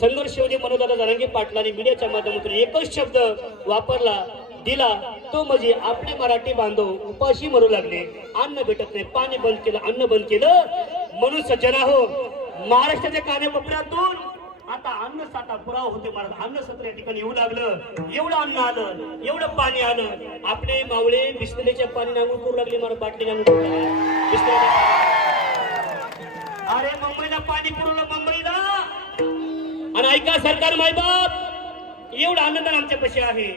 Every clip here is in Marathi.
संघर्षयोगी मनोदादा जरांगे पाटलांनी मीडियाच्या माध्यमातून एकच शब्द वापरला दिला, तो म्हणजे आपले मराठी बांधव उपाशी मरू लागले, अन्न भेटत नाही, पाणी बंद केलं, अन्न बंद केलं. म्हणून सज्जनाहो, महाराष्ट्राच्या कानाकोपऱ्यातून आता अन्न साठा पुरावा होते. महाराज अन्न सत्र या ठिकाणी येऊ लागलं, एवढं अन्न आलं, एवढं पाणी आलं. आपले मावळे बिस्लरीच्या पाणी आंघोळ करू लागले, मला बाटली आंघोळ करू लागले. अरे मुंबईला पाणी पुरवलं, मुंबईला. आणि ऐका सरकार मायबाप, एवढं अन्नदान आमच्यापाशी आहे,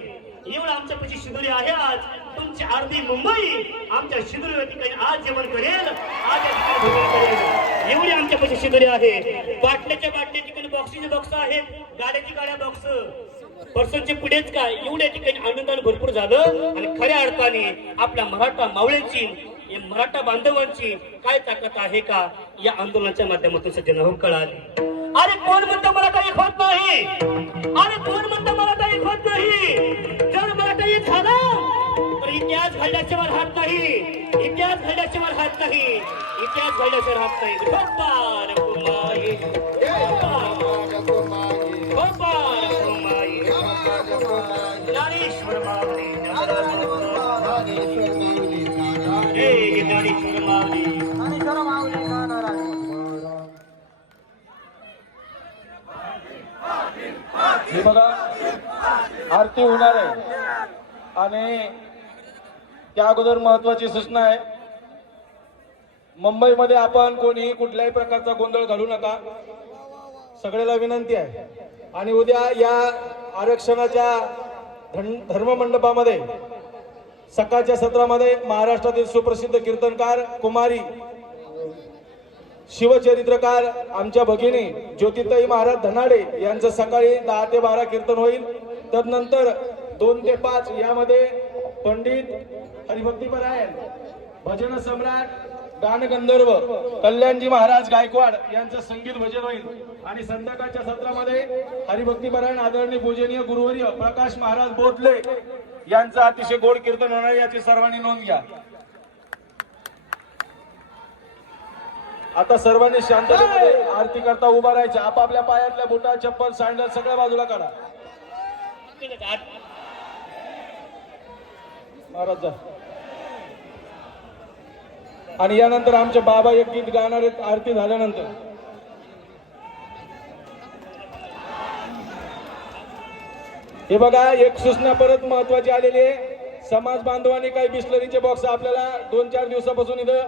एवढं आमच्यापाशी शिदोरी आहे. आज तुमची अर्धी मुंबई आमच्या शिदोरी ठिकाणी आज जेवण करेल, आज या ठिकाणी भोजन करेल. एवढी आमच्यापाशी शिदोरी आहे. बाटल्याच्या बाटल्या ठिकाणी बॉक्सचे बॉक्स आहेत, गाड्याची गाड्या बॉक्स, पर्सनचे पुढेच काय, एवढ्या ठिकाणी अन्नदान भरपूर झालं. आणि खऱ्या अर्थाने आपल्या मराठा मावळ्यांची, या मराठा बांधवांची काय ताकद आहे का या आंदोलनाच्या माध्यमातून सज्जन कळाली. अरे कोण म्हणतं मला काही होत नाही, अरे कोण म्हणतं मला काही होत नाही. जर मला काही झालं तर इतिहास घडल्याशिवाय राहत नाही, इतिहास घडल्याशिवाय राहत नाही, इतिहास घडल्याशिवाय राहत नाही. गोपाल कुमारी, गोपाल कुमारी, ज्ञानेश्वर माऊली, ज्ञानेश्वर माऊली. हे बघा, आरती होणार आहे आणि त्या अगोदर महत्वाची सूचना आहे. मुंबईमध्ये आपण कोणीही कुठल्याही प्रकारचा गोंधळ घालू नका, सगळ्याला विनंती आहे. आणि उद्या या आरक्षणाच्या धर्ममंडपामध्ये सकाळच्या सत्रामध्ये महाराष्ट्रातील सुप्रसिद्ध कीर्तनकार कुमारी शिवचरित्रकार आमच्या भगिनी ज्योतिताई महाराज धनाडे यांचं सकाळी 10 ते 12 कीर्तन होईल. तदनंतर 2 ते 5 यामध्ये पंडित हरिभक्तीपरायण, भजन सम्राट, गानगंधर्व कल्याणजी महाराज गायकवाड यांचं संगीत भजन होईल. आणि संध्याकाळच्या सत्रामध्ये हरिभक्तीपरायण आदरणीय पूजनीय गुरुवर्य प्रकाश महाराज बोधले यांचं अतिशय गोड कीर्तन होणार, याची सर्वांनी नोंद घ्या. आता सर्वांनी शांततेमध्ये आरती करता उभा राहायचं. आपापल्या पायातल्या बुटा, चप्पल, सँडल सगळ्या बाजूला काढा. महाराज जा. आणि यानंतर आमचे बाबा एक गीत गाणार आहेत आरती झाल्यानंतर. हे बघा, एक सूचना परत महत्वाची आलेली आहे. समाज बांधवांनी काही बिस्लरीचे बॉक्स आपल्याला 2-4 दिवसापासून इथं